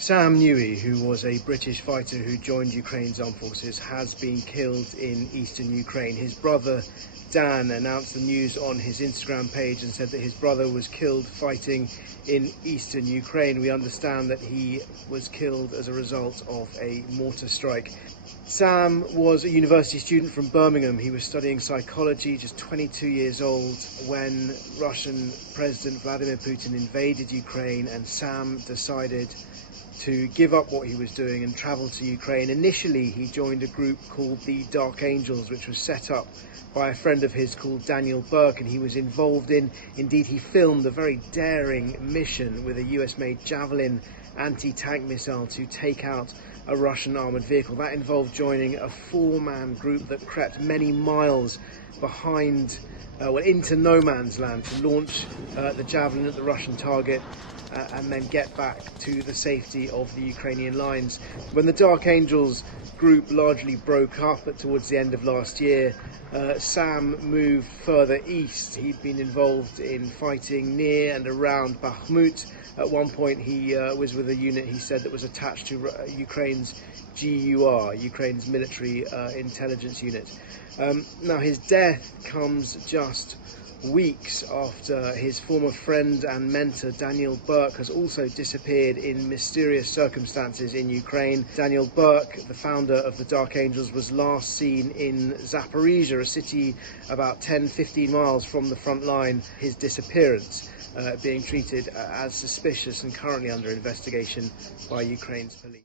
Sam Newey, who was a British fighter who joined Ukraine's armed forces, has been killed in eastern Ukraine. His brother Dan announced the news on his Instagram page and said that his brother was killed fighting in eastern Ukraine. We understand that he was killed as a result of a mortar strike. Sam was a university student from Birmingham. He was studying psychology, just 22 years old, when Russian President Vladimir Putin invaded Ukraine, and Sam decided to give up what he was doing and travel to Ukraine. Initially, he joined a group called the Dark Angels, which was set up by a friend of his called Daniel Burke, and he was involved in, indeed he filmed a very daring mission with a US-made Javelin anti-tank missile to take out a Russian armoured vehicle. That involved joining a four-man group that crept many miles behind, into no man's land to launch the Javelin at the Russian target and then get back to the safety of the Ukrainian lines. When the Dark Angels group largely broke up towards the end of last year, Sam moved further east. He'd been involved in fighting near and around Bakhmut. At one point he was with a unit, he said, that was attached to Ukraine's GUR, Ukraine's military intelligence unit. Now his death comes just weeks after his former friend and mentor Daniel Burke has also disappeared in mysterious circumstances in Ukraine. Daniel Burke, the founder of the Dark Angels, was last seen in Zaporizhia, a city about 10-15 miles from the front line. His disappearance being treated as suspicious and currently under investigation by Ukraine's police.